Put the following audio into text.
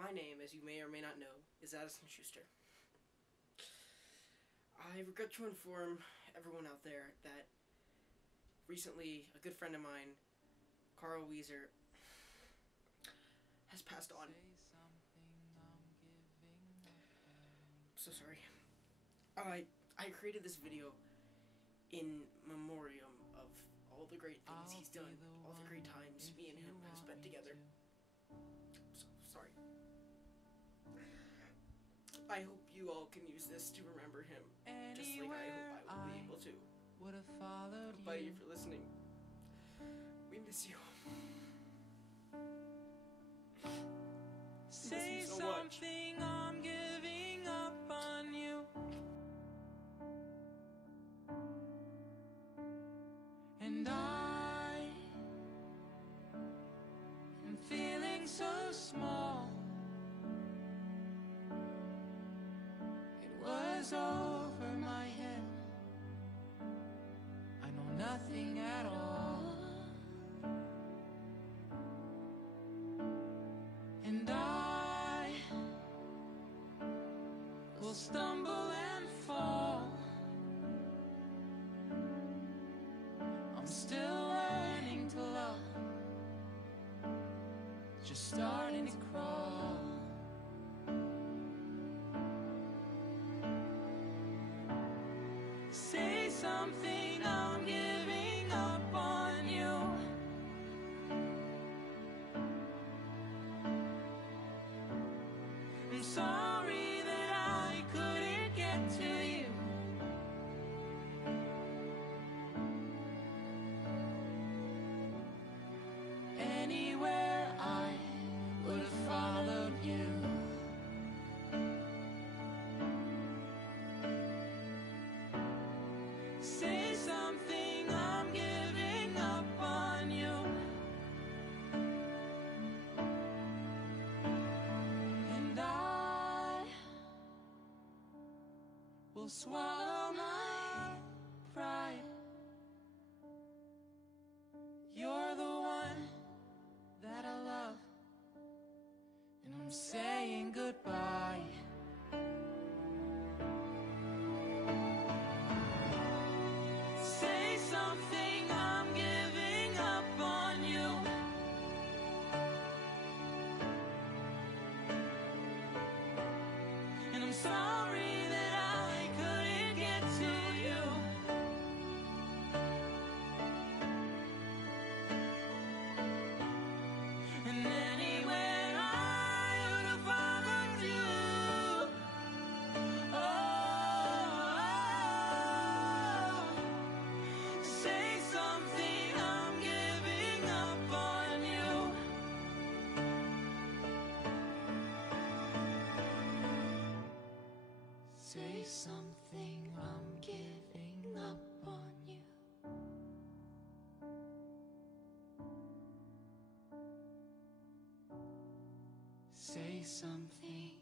My name, as you may or may not know, is Addison Schuster. I regret to inform everyone out there that recently a good friend of mine, Carl Weezer, has passed on. So sorry. I created this video in memoriam of all the great things he's done, all the great times me and him have spent together. So sorry. I hope you all can use this to remember him, just like I hope I will be able to. Buddy, if you're listening, we miss you. Say so something, much. I'm giving up on you. And I am feeling so small. It was over my head. I know nothing at all. And I will stumble and fall. I'm still learning to love, just starting to crawl. Say something, I'm giving up on you. I'm sorry that I couldn't get to you. Anywhere I would have followed you. Say something, I'm giving up on you. And I will swallow my pride. You're the one that I love, and I'm saying goodbye. Say something, I'm giving up on you. And I'm sorry that I couldn't get to you. And anywhere I would have followed you. Oh, say something, I'm giving up on you. Say something, I'm giving up on you. Say something.